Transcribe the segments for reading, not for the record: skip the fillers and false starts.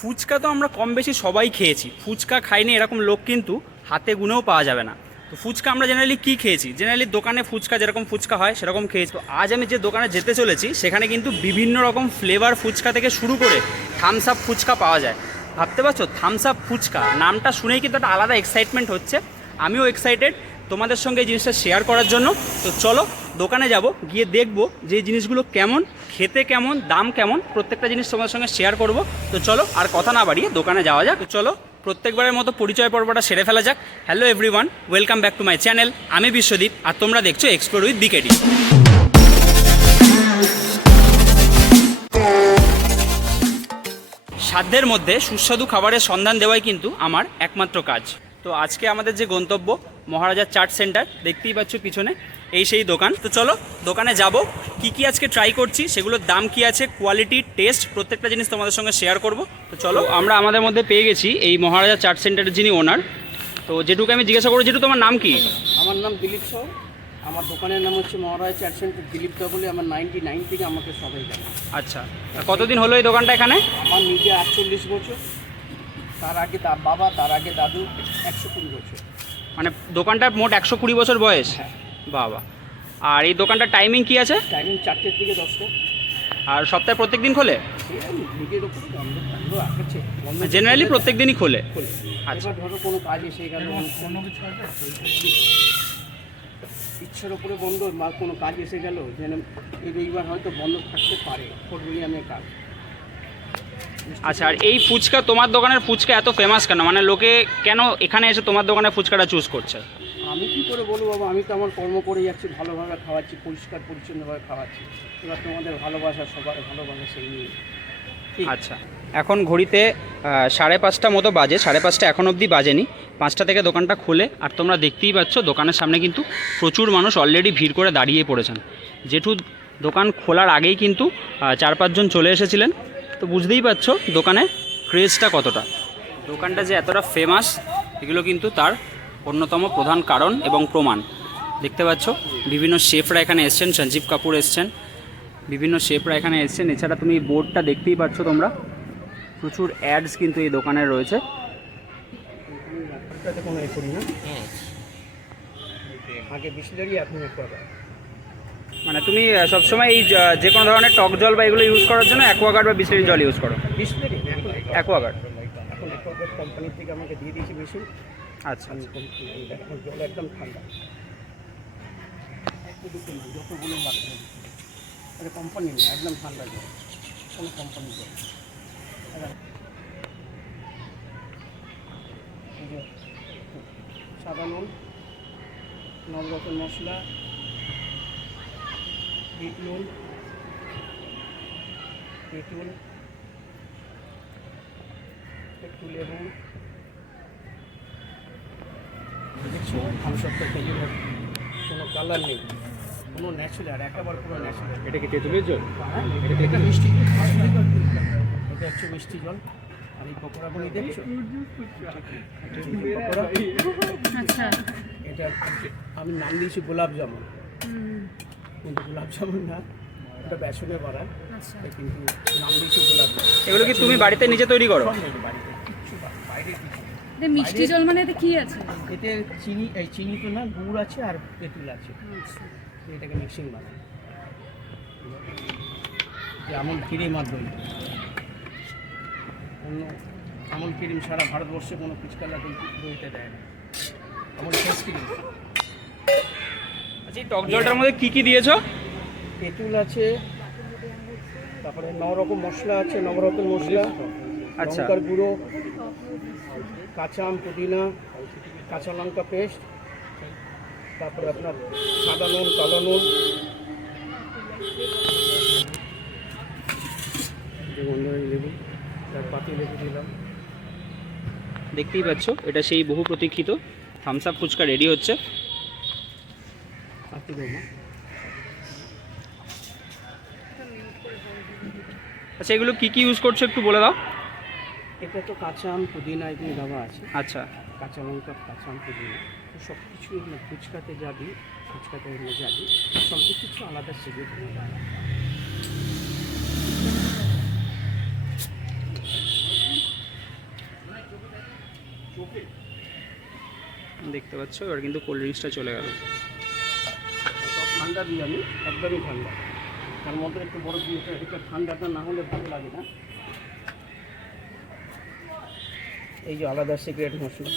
ফুচকা তো আমরা কম বেশি সবাই খেয়েছি, ফুচকা খাইনি এরকম লোক কিন্তু হাতে গুনেও পাওয়া যাবে না। তো ফুচকা আমরা জেনারেলি কী খেয়েছি, জেনারেলি দোকানে ফুচকা যেরকম ফুচকা হয় সেরকম খেয়েছি। তো আজ আমি যে দোকানে যেতে চলেছি সেখানে কিন্তু বিভিন্ন রকম ফ্লেভার ফুচকা থেকে শুরু করে থামস আপ ফুচকা পাওয়া যায়। ভাবতে পারছো থামস আপ ফুচকা, নামটা শুনেই কিন্তু একটা আলাদা এক্সাইটমেন্ট হচ্ছে। আমিও এক্সাইটেড তোমাদের সঙ্গে এই জিনিসটা শেয়ার করার জন্য। তো চলো দোকানে যাব, গিয়ে দেখবো যে এই জিনিসগুলো কেমন, খেতে কেমন, দাম কেমন, প্রত্যেকটা জিনিস তোমাদের সঙ্গে শেয়ার করব। তো চলো আর কথা না বাড়িয়ে দোকানে যাওয়া যাক। তো চলো প্রত্যেকবারের মতো পরিচয় পর্বটা সেরে ফেলা যাক। Hello everyone, welcome back to my channel. আমি বিশ্বদীপ আর তোমরা দেখছো এক্সপ্লোর উইথ বিকেডি। সাধ্যের মধ্যে সুস্বাদু খাবারের সন্ধান দেওয়াই কিন্তু আমার একমাত্র কাজ। তো আজকে আমাদের যে গন্তব্য মহারাজা চাট সেন্টার, দেখতেই পাচ্ছ পিছনে, এই সেই দোকান। তো চলো দোকানে যাব, কি আজকে ট্রাই করছি, সেগুলোর দাম কি আছে, কোয়ালিটি, টেস্ট, প্রত্যেকটা জিনিস তোমাদের সঙ্গে শেয়ার করব। তো চলো, আমরা আমাদের মধ্যে পেয়ে গেছি এই মহারাজা চাট সেন্টারের যিনি ওনার। তো যেটুকু আমি জিজ্ঞাসা করি, যেটুকু তোমার নাম কি? আমার নাম দিলীপ সাউ। আমার দোকানের নাম হচ্ছে মহারাজা চাট সেন্টার দিলীপ দা বলে। আমার 99 থেকে আমাকে সবাই জানে। আচ্ছা, কতদিন হলো এই দোকানটা এখানে? আমার নিজে 48 বছর, তার আগে বাবা, তার আগে দাদু 120 বছর। মানে দোকানটার মোট 120 বছর বয়স? হ্যাঁ। বাবা। আর এই দোকানটার টাইমিং কি আছে? টাইমিং 4টে থেকে 10টা। আর সপ্তাহে প্রত্যেক দিন খোলে? নিজের ওপরে বন্ধ আছে, জেনারেলি প্রত্যেক দিনই খোলে। আচ্ছা, ধরো কোনো কাজ এসে গেল, কোনো কিছু ইচ্ছার ওপরে বন্ধ, বা কোনো কাজ এসে গেল, যেন এই রবিবার হয়তো বন্ধ থাকতে পারে, ফোরবিলিয়ামের কাজ। আচ্ছা, আর এই ফুচকা, তোমার দোকানের ফুচকা এত ফেমাস কেন? মানে লোকে কেন এখানে এসে তোমার দোকানের ফুচকাটা চুজ করছে? আমি কী করে বলবো বাবা, আমি তো আমার কর্ম করে যাচ্ছি, ভালোভাবে খাওয়াচ্ছি, পরিষ্কার পরিচ্ছন্নভাবে খাওয়াচ্ছি। এবার তোমাদের ভালোবাসা, সবার ভালোবাসা সেই নিয়ে। আচ্ছা, এখন ঘড়িতে 5:30 মতো বাজে, 5:30 এখন অবধি বাজেনি। 5টা থেকে দোকানটা খোলে। আর তোমরা দেখতেই পাচ্ছ দোকানের সামনে কিন্তু প্রচুর মানুষ অলরেডি ভিড় করে দাঁড়িয়ে পড়েছেন। জেঠু দোকান খোলার আগেই কিন্তু 4-5 জন চলে এসেছিলেন। তো বুঝতেই পারছো দোকানে ক্রেজটা কতটা। দোকানটা যে এতটা ফেমাস, এগুলো কিন্তু তার অন্যতম প্রধান কারণ এবং প্রমাণ। দেখতে পাচ্ছ বিভিন্ন শেফরা এখানে এসছেন, সঞ্জীব কাপুর এসছেন, বিভিন্ন শেফরা এখানে এসছেন। এছাড়া তুমি বোর্ডটা দেখতেই পাচ্ছ তোমরা, প্রচুর অ্যাডস কিন্তু এই দোকানে রয়েছে। কোনো এ করি না, আগে বিসলারি, এখন অ্যাকোয়াগার্ড। মানে তুমি সবসময় এই যে কোনো ধরনের টক জল বা এগুলো ইউজ করার জন্য অ্যাকোয়াগার্ড বা বিসলারি জল ইউজ করো? বিসলারি, অ্যাকোয়াগার্ড। এখন অ্যাকোয়াগার্ড কোম্পানির থেকে আমাকে দিয়ে দিয়েছি বেশি। আচ্ছা, এখন জল একদম ঠান্ডা, যতগুলো লাগবে। এটা কোম্পানি না, একদম ঠান্ডা জল, কোনো কোম্পানির জল। সাদা নুন, নবরত্ন মশলা, বিট নুন, তেঁতুল, একটু লেবু। দেখছো আমসত্ব খেয়ে কোনো কালার নেই, কোনো ন্যাচুরাল, একেবারে পুরো ন্যাচুরাল। এটা কি তেঁতুলের জল? হ্যাঁ, এটা মিষ্টি, এটা হচ্ছে মিষ্টি জল। আর এই পকোড়াগুলি দেখছো, পকোড়া। আচ্ছা, এটা আমি নাম দিয়েছি গোলাপ জামুন, কিন্তু গোলাপ জামুন না, এটা বেসনে বাড়া, আচ্ছা। কিন্তু নাম দিয়েছি গোলাপ জামুন। এগুলো কি তুমি বাড়িতে নিজে তৈরি করো? বাড়িতে কিচ্ছু বাইরে কিছু। এটা মিষ্টি জল মানে এতে কি আছে? এতে চিনি, এই চিনি তো না, গুড় আছে আর তেঁতুল আছে, আচ্ছা, এটাকে মিক্সিং বানায়। যে আমল ক্রিম আর দই, অন্য আমল ক্রিম সারা ভারতবর্ষে কোনো ফুচকালা দইতে দেয় না, আমল ফ্রেশ ক্রিম। আচ্ছা, এই টক জলটার মধ্যে কি কি দিয়েছো? তেঁতুল আছে, তারপরে 9 রকম মশলা আছে, নবরত্ন মশলা, আচ্ছা, লঙ্কার গুঁড়ো, কাঁচা আম, পুদিনা, কাঁচা লঙ্কা পেস্ট, তারপরে আপনার সাদা নুন, কালো নুন, লেবু, তার পাতি লেবু দিলাম। দেখতেই পাচ্ছ এটা সেই বহু প্রতীক্ষিত থামস আপ ফুচকা রেডি হচ্ছে। পাতি দেবো না। আচ্ছা, এগুলো কি কি ইউজ করছো একটু বলে দাও। এটা তো কাঁচা আম, পুদিনা এগুলো দেওয়া আছে, আচ্ছা, কাঁচা লঙ্কা, কাঁচা আম, পুদিনা, তো সব কিছু ফুচকাতে যাবি, ফুচকাতে যাবি, সব কিছু আলাদা শিখে দেখতে পাচ্ছ এবার কিন্তু কোল্ড ড্রিঙ্কসটা চলে গেল। সব ঠান্ডা দিই আমি, একদমই ঠান্ডা, তার মধ্যে একটু বড় দিয়ে এটা ঠান্ডাটা না হলে ভালো লাগে না। এই যে আলাদা সিক্রেট মশলা,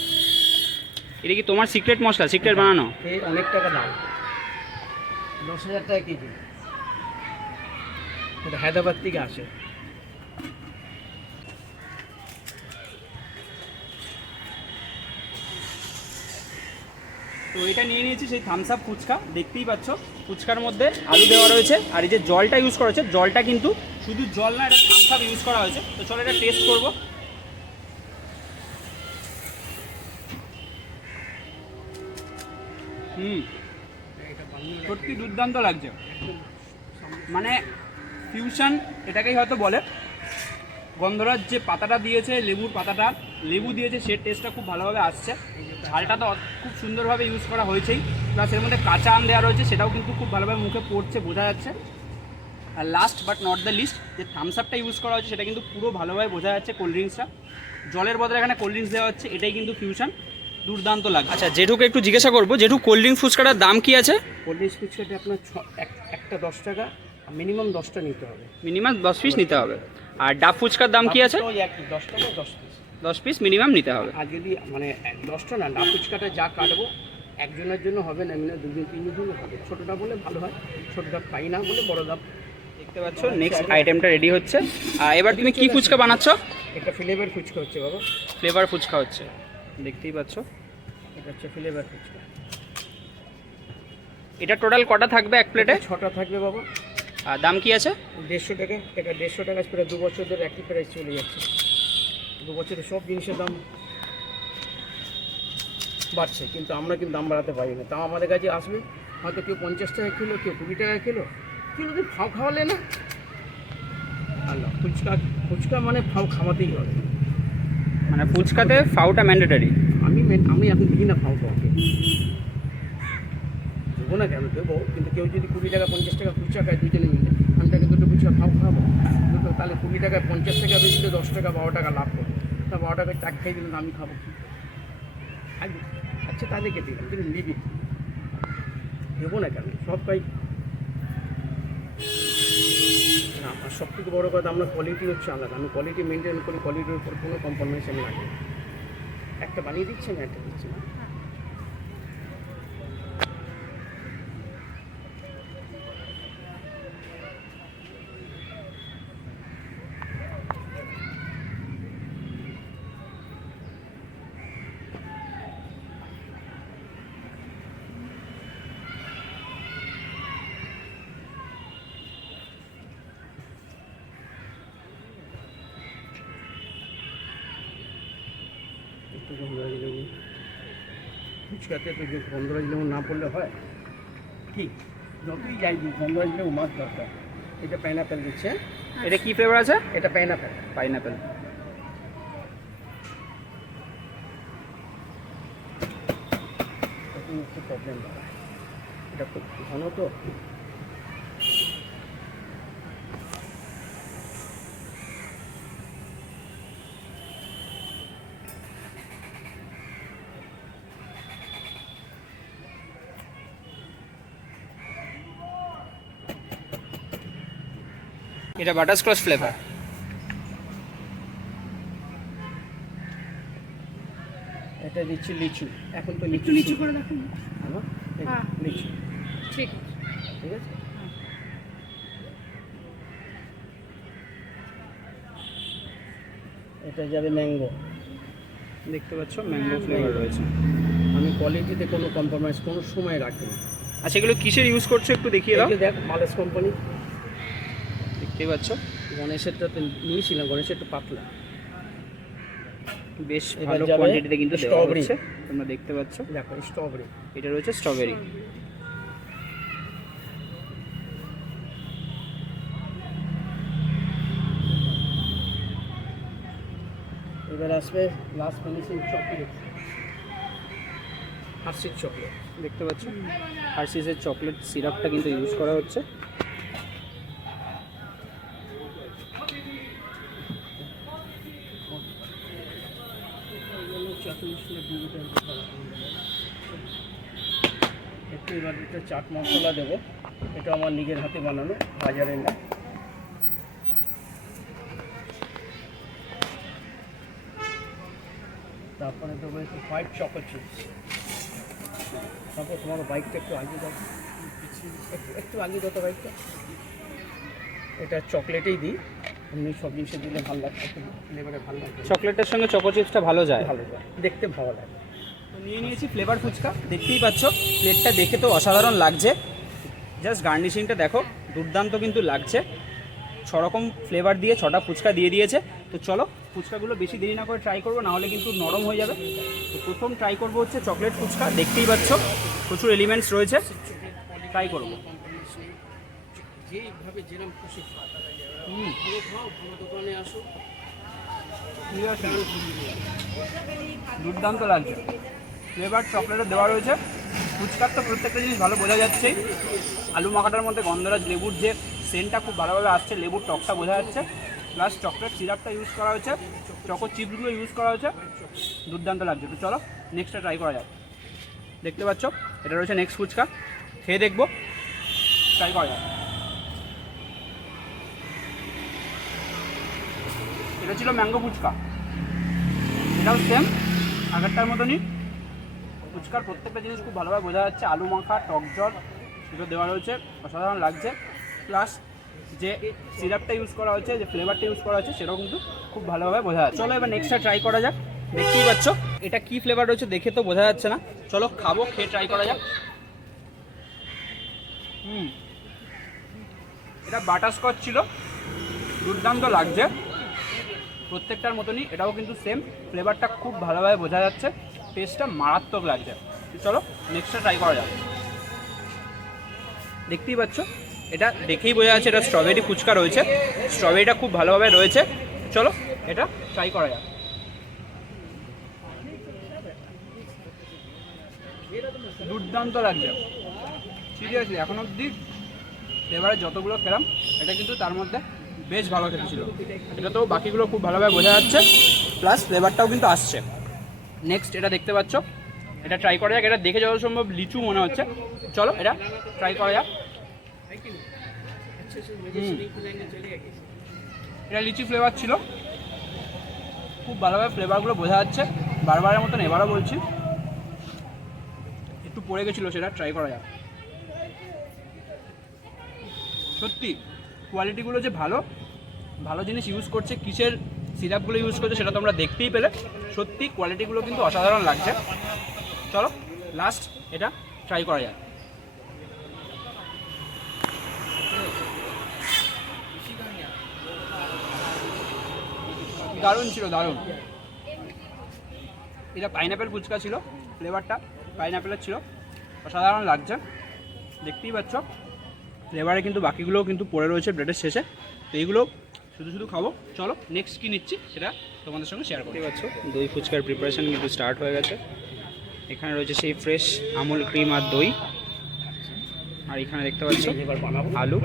এটা কি তোমার সিক্রেট মশলা, সিক্রেট বানানো? এই অনেক টাকা দাম, 10,000 টাকা কেজি। এটা হায়দ্রাবাদ থেকে আসে। তো এটা নিয়ে নিয়েছি সেই থামস আপ ফুচকা, দেখতেই পাচ্ছ ফুচকার মধ্যে আলু দেওয়া রয়েছে, আর এই যে জলটা ইউজ করা হয়েছে, জলটা কিন্তু শুধু জল না, এটা থামস আপ ইউজ করা হয়েছে। তো চলো এটা টেস্ট করবো। সত্যি দুর্দান্ত লাগছে, মানে ফিউশন এটাকেই হয়তো বলে। গন্ধরাজ যে পাতাটা দিয়েছে, লেবুর পাতাটা লেবু দিয়েছে, সে টেস্টটা খুব ভালোভাবে আসছে। ঝালটা তো খুব সুন্দরভাবে ইউজ করা হয়েছেই, প্লাস এর মধ্যে কাঁচা আম দেওয়া রয়েছে, সেটাও কিন্তু খুব ভালোভাবে মুখে পড়ছে, বোঝা যাচ্ছে। আর last but not the least, যে থামস আপটা ইউজ করা হচ্ছে সেটা কিন্তু পুরো ভালোভাবে বোঝা যাচ্ছে। কোল্ড ড্রিঙ্কসটা জলের বদলে এখানে কোল্ড ড্রিঙ্কস দেওয়া হচ্ছে, এটাই কিন্তু ফিউশন, দুর্দান্ত লাগে। আচ্ছা জেঠুকে একটু জিজ্ঞাসা করবো, জেঠু কোল্ড ড্রিঙ্ক ফুচকাটার দাম কি আছে? কোল্ড ড্রিঙ্কস ফুচকাটা আপনার একটা 10 টাকা, মিনিমাম 10টা নিতে হবে, মিনিমাম 10 পিস নিতে হবে। আর ডাব ফুচকার দাম কি আছে? ওই 10 টাকা 10 পিস, 10 পিস মিনিমাম নিতে হবে। আর যদি মানে 10টা না, ডাব ফুচকাটা যা কাটবো একজনের জন্য হবে না, এমনি 2-3 জন্য হবে। ছোটোটা বলে ভালো হয়, ছোটোটা পাই না বলে বড় ডাব। দেখতে পাচ্ছ নেক্সট আইটেমটা রেডি হচ্ছে। আর এবার তুমি কি ফুচকা বানাচ্ছ? একটা ফ্লেভার ফুচকা হচ্ছে বাবা, ফ্লেভার ফুচকা হচ্ছে, দেখতেই পাচ্ছ। এটা হচ্ছে ফ্লেভার ফুচকা। এটা টোটাল কটা থাকবে এক প্লেটে? 6টা থাকবে বাবা। আর দাম কি আছে? 150 টাকা। এটা 150 টাকা, প্রায় 2 বছর ধরে একই প্রাইস চলে যাচ্ছে। 2 বছরে সব জিনিসের দাম বাড়ছে, কিন্তু আমরা কিন্তু দাম বাড়াতে পারি না। তাও আমাদের কাছে আসবে হয়তো কেউ 50 টাকা কিলো, কেউ 20 টাকা কিলো, কিন্তু যদি ফাও খাওয়ালে না আল্লাহ। ফুচকা মানে ফাও খাওয়াতেই হবে, মানে ফুচকাতে ফাউটা ম্যান্ডেটারি। আমি এখন দিই না ফাও কাউকে, দেবো না কেন, দেবো, কিন্তু কেউ যদি 20 টাকা 50 টাকা ফুচকা খায় দুজনে মিলে, আমি তাকে 2টো ফুচকা ফাও খাওয়াবো, তাহলে 20 টাকায় 50 টাকা বেশি 10 টাকা 12 টাকা লাভ করবো। তা 12 টাকায় টাক খাই দিলে আমি খাবো কি? আচ্ছা তাদেরকে দিলাম, কিন্তু নিবি, দেবো না কেন, সব পাই না। আমার সব থেকে বড়ো কথা, আমরা কোয়ালিটি হচ্ছে আলাদা, আমি কোয়ালিটি মেনটেন করি, কোয়ালিটির উপর কোনো কম্প্রোমাইজ আমি রাখি না। একটা বানিয়ে দিচ্ছি না, একটা দিচ্ছি না। একটু গন্ধরাজ লেবু, ফুচকাতে তো যে গন্ধরাজ লেবু না পড়লে হয় কি? যতই যাই দিই গন্ধরাজ লেবু মাছ দরকার। এটা পাইনাপেল দিচ্ছে। এটা কি ফ্লেভার আছে? এটা পাইনাপেল। পাইনাপেল। একটু প্রবলেম দাঁড়ায়, এটা খুব ঘন তো। এটা বাটারস্কচ ফ্লেভার। এটা দিচ্ছি লিচু, এখন তো একটু নিচু করে দেখুন। আমার এই হ্যাঁ। লিচু, ঠিক ঠিক আছে। এটা যাবে ম্যাঙ্গো, দেখতে পাচ্ছ ম্যাঙ্গো ফ্লেভার রয়েছে। আমি কোয়ালিটিতে কোনো কম্প্রোমাইজ কোনো সময় রাখি না। আচ্ছা এগুলো কিসের ইউজ করছো একটু দেখিয়ে দাও। এই যে দেখ মালেস কোম্পানি, দেখতেই পাচ্ছ গণেশেরটা তো নিয়েছিলাম, গণেশের একটু পাতলা। বেশ এবার ভালো যাবে কোয়ান্টিটিতে কিন্তু দেওয়া strawberry। হচ্ছে, তোমরা দেখতে পাচ্ছ। দেখো স্ট্রবেরি, এটা রয়েছে স্ট্রবেরি। এবার আসবে লাস্ট ফিনিশিং চকলেট, হার্শির চকলেট। দেখতে পাচ্ছ হার্শিসের চকলেট সিরাপটা কিন্তু ইউজ করা হচ্ছে। চাকরি একটু এবার একটু চাট মশলা দেবো, এটা আমার নিজের হাতে বানানো, বাজারে না। তারপরে দেবো একটু হোয়াইট চকো চিপস। তারপর তোমার বাইকটা একটু আগে দাও, একটু আগে দাও তো বাইকটা। এটা চকলেটেই দিই, এমনি সব জিনিসে দিলে ভালো লাগবে, একটু ফ্লেভারে ভালো লাগবে, চকলেটের সঙ্গে চকো চিপসটা ভালো যায়। ভালো যায়, দেখতে ভালো লাগে। তো নিয়ে নিয়েছি ফ্লেভার ফুচকা, দেখতেই পাচ্ছ প্লেটটা দেখে তো অসাধারণ লাগছে। জাস্ট গার্নিশিংটা দেখো, দুর্দান্ত কিন্তু লাগছে। 6 রকম ফ্লেভার দিয়ে 6টা ফুচকা দিয়ে দিয়েছে। তো চলো ফুচকাগুলো বেশি দেরি না করে ট্রাই করবো, না হলে কিন্তু নরম হয়ে যাবে। তো প্রথম ট্রাই করবো হচ্ছে চকলেট ফুচকা, দেখতেই পাচ্ছ প্রচুর এলিমেন্টস রয়েছে, ট্রাই করবো। যেইভাবে যেরকম খুশি ভালো খাও, ভালো দোকানে আসো, ঠিক আছে, দুর্দান্ত লাগছে। ফ্লেভার চকলেটের দেওয়া রয়েছে, ফুচকার তো প্রত্যেকটা জিনিস ভালো বোঝা যাচ্ছে। আলু মাখাটার মধ্যে গন্ধরাজ লেবুর যে সেন্টটা খুব ভালোভাবে আসছে, লেবুর টকটা বোঝা যাচ্ছে, প্লাস চকলেট সিরাপটা ইউজ করা হয়েছে, চকো চিপসগুলো ইউজ করা হয়েছে, দুর্দান্ত লাগছে। তো চলো নেক্সটটা ট্রাই করা যাক। দেখতে পাচ্ছ এটা রয়েছে নেক্সট ফুচকা, খেয়ে দেখবো, ট্রাই করা যাক। এটা ছিল ম্যাঙ্গো ফুচকা, এটাও সেম আগেরটার মতনই। ফুচকার প্রত্যেকটা জিনিস খুব ভালোভাবে বোঝা যাচ্ছে, আলু মাখা, টক জল সেটা দেওয়া রয়েছে, অসাধারণ লাগছে। প্লাস যে সিরাপটা ইউজ করা হয়েছে, যে ফ্লেভারটা ইউজ করা হয়েছে, সেটাও কিন্তু খুব ভালোভাবে বোঝা যাচ্ছে। চলো এবার নেক্সটটা ট্রাই করা যাক। দেখতেই পাচ্ছ এটা কী ফ্লেভার রয়েছে দেখে তো বোঝা যাচ্ছে না, চলো খাবো, খেয়ে ট্রাই করা যাক। এটা বাটারস্কচ ছিল, দুর্দান্ত লাগছে। প্রত্যেকটার মতনই এটাও কিন্তু সেম, ফ্লেভারটা খুব ভালোভাবে বোঝা যাচ্ছে, টেস্টটা মারাত্মক লাগছে। চলো নেক্সটটা ট্রাই করা যাক। দেখতেই পাচ্ছ এটা দেখেই বোঝা যাচ্ছে এটা স্ট্রবেরি ফুচকা রয়েছে, স্ট্রবেরিটা খুব ভালোভাবে রয়েছে। চলো এটা ট্রাই করা যাক। দুর্দান্ত লাগছে, সিরিয়াসলি এখন অবধি ফ্লেভারে যতগুলো খেলাম এটা কিন্তু তার মধ্যে বেশ ভালো খেতে ছিল। এটা তো বাকিগুলো খুব ভালোভাবে বোঝা যাচ্ছে, প্লাস ফ্লেভারটাও কিন্তু আসছে। নেক্সট এটা দেখতে পাচ্ছ, এটা ট্রাই করা যাক। এটা দেখে যত সম্ভব লিচু মনে হচ্ছে, চলো এটা ট্রাই করা যাক। এটা লিচি ফ্লেভার ছিল, খুব ভালোভাবে ফ্লেভারগুলো বোঝা যাচ্ছে, বারবারের মতন এবারও বলছি। একটু পড়ে গেছিলো, সেটা ট্রাই করা যাক। সত্যি কোয়ালিটিগুলো যে ভালো ভালো জিনিস ইউজ করছে, কিসের সিরাপগুলো ইউজ করছে সেটা তোমরা দেখতেই পেলে। সত্যি কোয়ালিটিগুলো কিন্তু অসাধারণ লাগছে। চলো লাস্ট এটা ট্রাই করা যাক। দারুণ ছিল, দারুণ। এটা পাইনাপেল ফুচকা ছিল, ফ্লেভারটা পাইনাপেলের ছিল, অসাধারণ লাগছে। দেখতেই পাচ্ছ ফ্লেভারে কিন্তু বাকিগুলোও কিন্তু পড়ে রয়েছে ব্রেডের শেষে। তো এইগুলো শুধু শুধু খাবো। চলো নেক্সট কী নিচ্ছি সেটা তোমাদের সঙ্গে শেয়ার করতে পারছো। দই ফুচকার প্রিপারেশন কিন্তু স্টার্ট হয়ে গেছে। এখানে রয়েছে সেই ফ্রেশ আমুল ক্রিম আর দই, আর এখানে দেখতে পাচ্ছ এবার বানাবো আলু।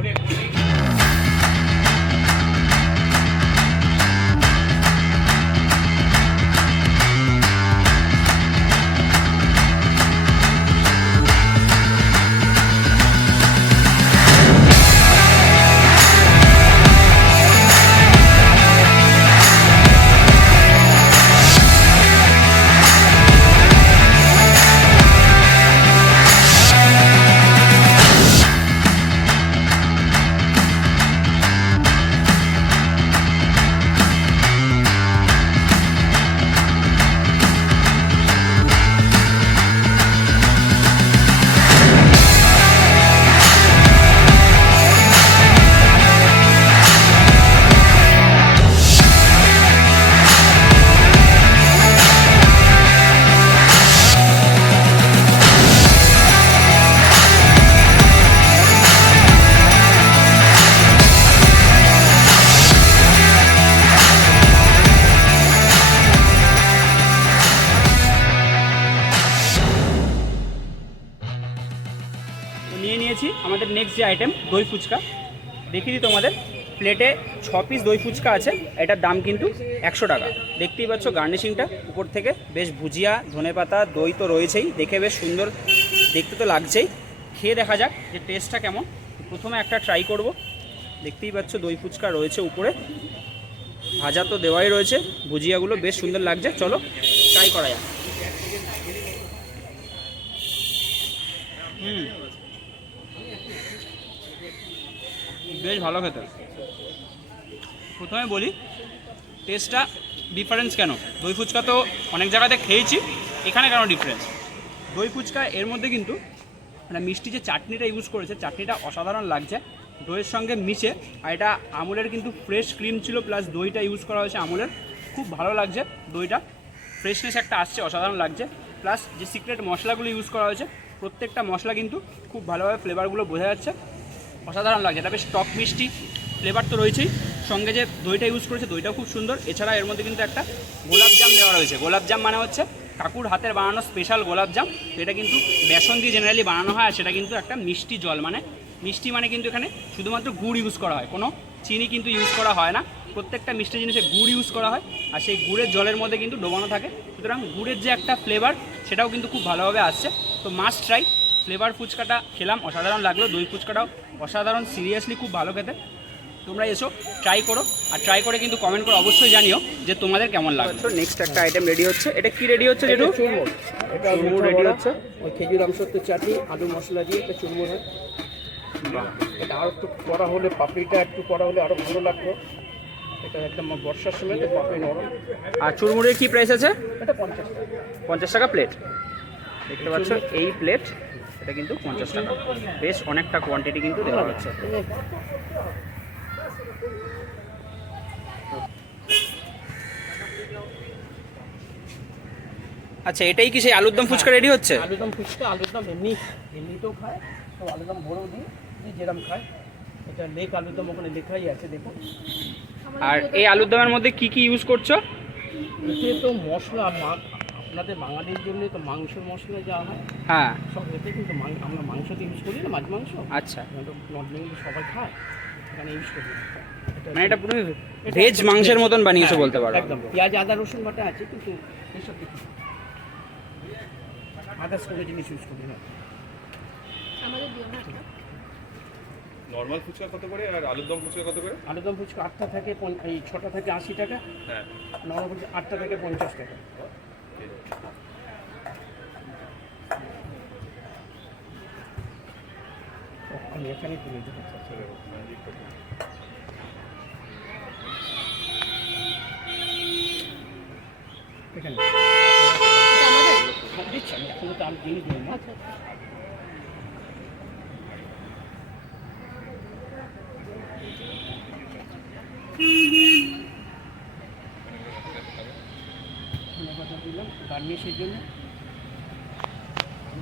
নিয়ে নিয়েছি আমাদের নেক্সট যে আইটেম দই ফুচকা, দেখিয়ে দিই তোমাদের। প্লেটে 6 পিস দই ফুচকা আছে, এটার দাম কিন্তু 100 টাকা। দেখতেই পাচ্ছ গার্নিশিংটা উপর থেকে বেশ ভুজিয়া, ধনেপাতা, দই তো রয়েছেই, দেখে বেশ সুন্দর দেখতে তো লাগছেই। খেয়ে দেখা যাক যে টেস্টটা কেমন। প্রথমে একটা ট্রাই করব। দেখতেই পাচ্ছ দই ফুচকা রয়েছে উপরে, ভাজা তো দেওয়াই রয়েছে, ভুজিয়াগুলো বেশ সুন্দর লাগছে। চলো ট্রাই করা যাক। বেশ ভালো খেতে। প্রথমে বলি টেস্টটা ডিফারেন্স কেন। দই ফুচকা তো অনেক জায়গাতে খেয়েছি, এখানে কেন ডিফারেন্স? দই ফুচকা এর মধ্যে কিন্তু মানে মিষ্টি যে চাটনিটা ইউজ করেছে, চাটনিটা অসাধারণ লাগছে দইয়ের সঙ্গে মিশে। আর এটা আমুলের কিন্তু ফ্রেশ ক্রিম ছিল, প্লাস দইটা ইউজ করা হয়েছে আমুলের, খুব ভালো লাগছে। দইটা ফ্রেশনেস একটা আসছে, অসাধারণ লাগছে। প্লাস যে সিক্রেট মশলাগুলো ইউজ করা হয়েছে, প্রত্যেকটা মশলা কিন্তু খুব ভালোভাবে ফ্লেভারগুলো বোঝা যাচ্ছে, অসাধারণ লাগছে। এটা বেশ টক মিষ্টি ফ্লেভার তো রয়েছেই, সঙ্গে যে দইটা ইউজ করেছে দইটাও খুব সুন্দর। এছাড়া এর মধ্যে কিন্তু একটা গোলাপজাম দেওয়া রয়েছে। গোলাপজাম মানে হচ্ছে কাকুর হাতের বানানো স্পেশাল গোলাপজাম। এটা কিন্তু বেসন দিয়ে জেনারেলি বানানো হয়, আর সেটা কিন্তু একটা মিষ্টি জল, মানে মিষ্টি মানে কিন্তু এখানে শুধুমাত্র গুড় ইউজ করা হয়, কোনো চিনি কিন্তু ইউজ করা হয় না। প্রত্যেকটা মিষ্টি জিনিসে গুড় ইউজ করা হয়, আর সেই গুড়ের জলের মধ্যে কিন্তু ডোবানো থাকে। সুতরাং গুড়ের যে একটা ফ্লেভার সেটাও কিন্তু খুব ভালোভাবে আসছে। তো মাস্ট ট্রাই। ফ্লেভার ফুচকাটা খেলাম, অসাধারণ লাগলো। দই ফুচকাটাও অসাধারণ, সিরিয়াসলি খুব ভালো খেতে। তোমরা এসো, ট্রাই করো, আর ট্রাই করে কিন্তু কমেন্ট করে অবশ্যই জানিও যে তোমাদের কেমন লাগছে। নেক্সট একটা আইটেম রেডি হচ্ছে। এটা কি রেডি হচ্ছে যেটু? চুরমুর। এটা চুরমুর রেডি হচ্ছে। ওই খেজুর আমসত্ব চাটনি, আলু মশলা দিয়ে একটা চুরমুর হয়। এটা আরও একটু করা হলে, পাপড়িটা একটু করা হলে আরও ভালো লাগতো। এটা একদম বর্ষার সময় তো পাপড়ি নরম। আর চুরমুরের কি প্রাইস আছে? এটা 50 টাকা। 50 টাকা প্লেট। দেখতে পাচ্ছ এই প্লেট, এটা কিন্তু 50 টাকা। বেশ অনেকটা কোয়ান্টিটি কিন্তু দেওয়া হচ্ছে। আচ্ছা, এটাই কি সেই আলুর দম ফুচকা রেডি হচ্ছে? আলুদম ফুচকা, আলুদম এমনিতেও খায়, তো আলুদম ভরেও দিই, যেরকম খায়। এটা লেক আলুদম ওখানে লেখাই আছে, দেখুন। আর এই আলুর দমের মধ্যে কি কি ইউজ করছো? এতে তো মশলা আপনাদের বাঙালির জন্য তো মাংসের মশলা যা হয়, হ্যাঁ, সব এতে কিন্তু আমরা মাংস তো ইউজ করি না, মাছ মাংস। আচ্ছা, নর্থ বেঙ্গল সবাই খায়, এখানে ইউজ করি না। মানে এটা পুরো ভেজ মাংসের মতন বানিয়েছো বলতে পারো। একদম পেঁয়াজ আদা রসুন বাটা আছে, কিন্তু এইসব কিছু আদার্স কোনো জিনিস ইউজ করি না। নর্মাল ফুচকা কত করে আর আলুর দম ফুচকা কত করে? আলুদম ফুচকা 8টা থেকে 6টা থেকে 80 টাকা, হ্যাঁ, নরম ফুচকা 8টা থেকে 50 টাকা। আমি এখানে তুলে দিতে চাচ্ছি। এখানে দিচ্ছি আমি, এখনো তো আমি জিনিস দিই না। দিলাম গার্নিশের জন্য।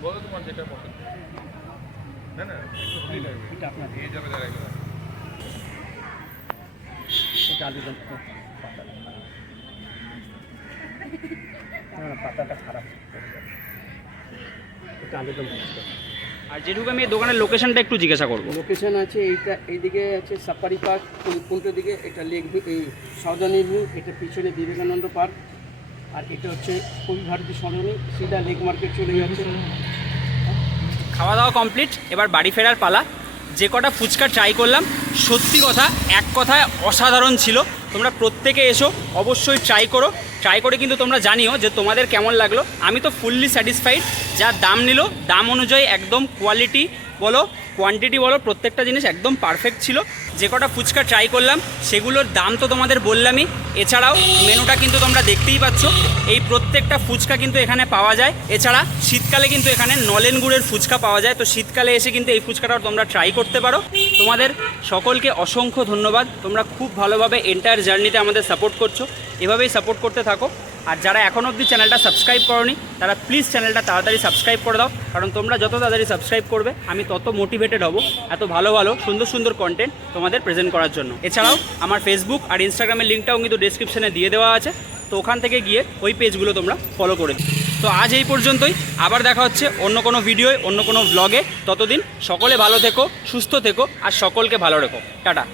বলো তোমার যেটা পছন্দ। না না, একটু হলেই লাগবে। এটা আপনার দিয়ে যাবে তার একদম। এটা আলুদম পাতা, না পাতাটা খারাপ। এটা আলুদম ফুচকা। আর যেটুকু আমি এই দোকানের লোকেশনটা একটু জিজ্ঞাসা করবো। লোকেশন আছে এইটা, এইদিকে আছে সাফারি পার্ক, কোনটা দিকে? এটা লেক এই সাউদার্ন ভিউ, এটা পিছনে বিবেকানন্দ পার্ক, আর এটা হচ্ছে কবি ভারতী সরণি, সিধা লেক মার্কেট চলে যাচ্ছে। খাওয়া দাওয়া কমপ্লিট, এবার বাড়ি ফেরার পালা। যে কটা ফুচকা ট্রাই করলাম, সত্যি কথা এক কথায় অসাধারণ ছিল। তোমরা প্রত্যেকে এসো, অবশ্যই ট্রাই করো। ট্রাই করে কিন্তু তোমরা জানিও যে তোমাদের কেমন লাগলো। আমি তো ফুললি স্যাটিসফাইড। যা দাম নিল, দাম অনুযায়ী একদম কোয়ালিটি বলো, কোয়ান্টিটি বলো, প্রত্যেকটা জিনিস একদম পারফেক্ট ছিল। যে কটা ফুচকা ট্রাই করলাম সেগুলোর দাম তো তোমাদের বললামই। এছাড়াও মেনুটা কিন্তু তোমরা দেখতেই পাচ্ছ। এই প্রত্যেকটা ফুচকা কিন্তু এখানে পাওয়া যায়। এছাড়া শীতকালে কিন্তু এখানে নলেন গুড়ের ফুচকা পাওয়া যায়। তো শীতকালে এসে কিন্তু এই ফুচকাটাও তোমরা ট্রাই করতে পারো। তোমাদের সকলকে অসংখ্য ধন্যবাদ। তোমরা খুব ভালোভাবে এন্টায়ার জার্নিতে আমাদের সাপোর্ট করছো, এভাবেই সাপোর্ট করতে থাকো। আর যারা এখনও অবধি চ্যানেলটা সাবস্ক্রাইব করোনি, তারা প্লিজ চ্যানেলটা তাড়াতাড়ি সাবস্ক্রাইব করে দাও। কারণ তোমরা যত তাড়াতাড়ি সাবস্ক্রাইব করবে, আমি তত মোটিভেটেড হব এত ভালো ভালো সুন্দর সুন্দর কন্টেন্ট তোমাদের প্রেজেন্ট করার জন্য। এছাড়াও আমার ফেসবুক আর ইনস্টাগ্রামের লিঙ্কটাও কিন্তু ডেসক্রিপশনে দিয়ে দেওয়া আছে। তো ওখান থেকে গিয়ে ওই পেজগুলো তোমরা ফলো করে দিও। তো আজ এই পর্যন্তই। আবার দেখা হচ্ছে অন্য কোনো ভিডিওয়, অন্য কোনো ব্লগে। ততদিন সকলে ভালো থেকো, সুস্থ থেকো, আর সকলকে ভালো রেখো। টাটা।